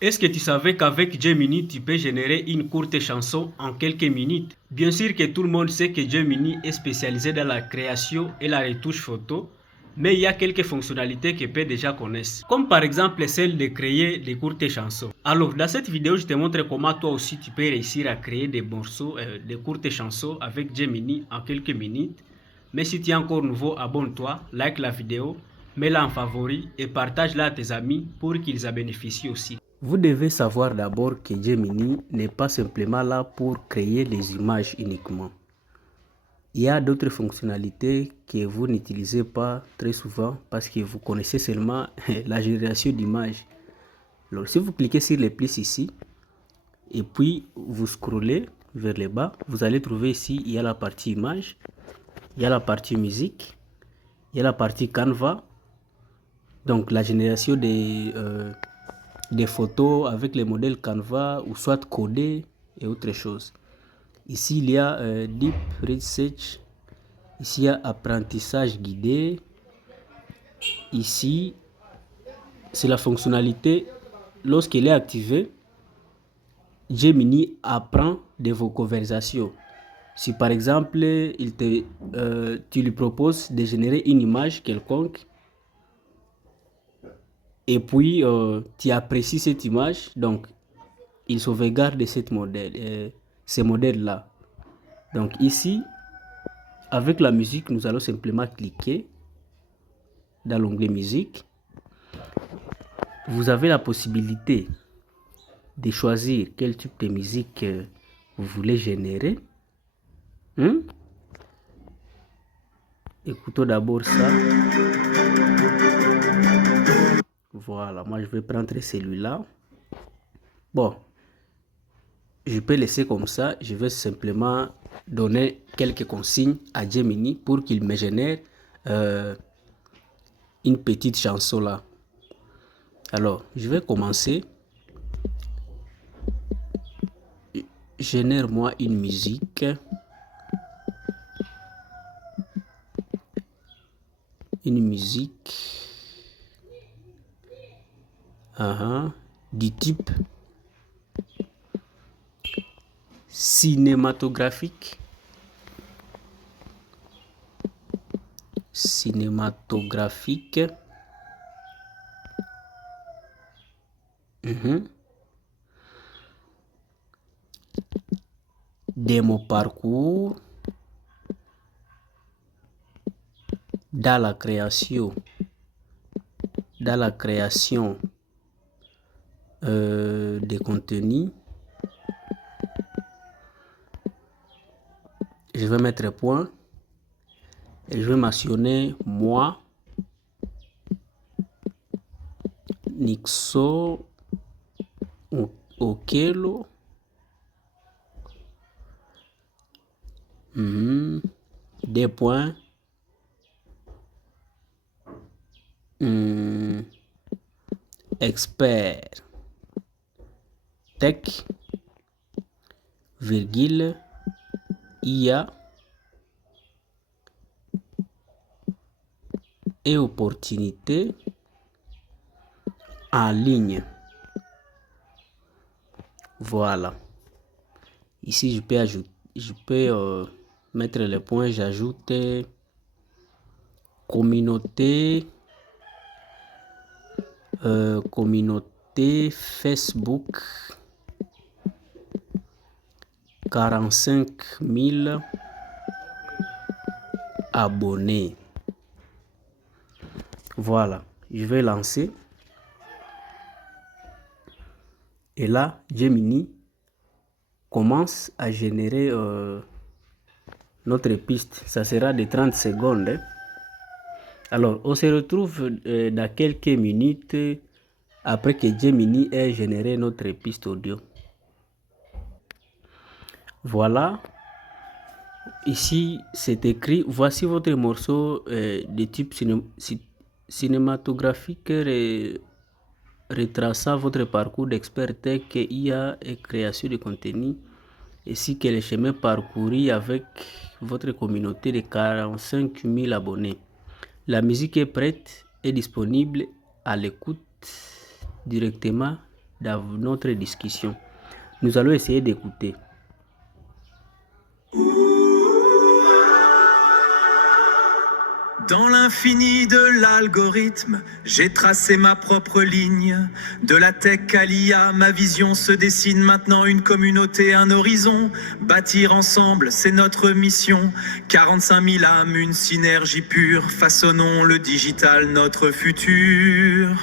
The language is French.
Est-ce que tu savais qu'avec Gemini, tu peux générer une courte chanson en quelques minutes? Bien sûr que tout le monde sait que Gemini est spécialisé dans la création et la retouche photo, mais il y a quelques fonctionnalités que peu déjà connaissent, comme par exemple celle de créer des courtes chansons. Alors, dans cette vidéo, je te montre comment toi aussi tu peux réussir à créer des morceaux, des courtes chansons avec Gemini en quelques minutes. Mais si tu es encore nouveau, abonne-toi, like la vidéo, mets-la en favori et partage-la à tes amis pour qu'ils en bénéficient aussi. Vous devez savoir d'abord que Gemini n'est pas simplement là pour créer les images uniquement. Il y a d'autres fonctionnalités que vous n'utilisez pas très souvent parce que vous connaissez seulement la génération d'images. Alors, si vous cliquez sur les plus ici et puis vous scrollez vers le bas, vous allez trouver ici, il y a la partie image, il y a la partie musique, il y a la partie Canva, donc la génération des photos avec les modèles Canva ou soit codés et autre chose. Ici, il y a Deep Research. Ici, il y a apprentissage guidé. Ici, c'est la fonctionnalité. Lorsqu'elle est activée, Gemini apprend de vos conversations. Si par exemple, tu lui proposes de générer une image quelconque, et puis tu apprécies cette image, donc il sauvegarde ces modèles-là. Donc ici, avec la musique, nous allons simplement cliquer dans l'onglet musique. Vous avez la possibilité de choisir quel type de musique vous voulez générer. Écoutons d'abord ça. Voilà, moi je vais prendre celui-là. Bon, je peux laisser comme ça. Je vais simplement donner quelques consignes à Gemini pour qu'il me génère une petite chanson là. Alors, je vais commencer. Génère-moi une musique. Une musique du type cinématographique. Cinématographique. De mon parcours dans la création de contenu. Je vais mettre point et je vais mentionner moi, Nixo Okelo. Des points. Expert tech, virgule, IA et opportunités en ligne. Voilà. Ici, je peux mettre les points. J'ajoute communauté Facebook 45 000 abonnés. Voilà, je vais lancer. Et là, Gemini commence à générer notre piste. Ça sera de 30 secondes. Alors, on se retrouve dans quelques minutes après que Gemini ait généré notre piste audio. Voilà. Ici, c'est écrit, voici votre morceau de type cinématographique retraçant votre parcours d'expert tech, IA et création de contenu, ainsi que les chemins parcourus avec votre communauté de 45 000 abonnés. La musique est prête et disponible à l'écoute directement dans notre discussion. Nous allons essayer d'écouter. Dans l'infini de l'algorithme, j'ai tracé ma propre ligne. De la tech à l'IA, ma vision se dessine maintenant, une communauté, un horizon. Bâtir ensemble, c'est notre mission. 45 000 âmes, une synergie pure. Façonnons le digital, notre futur.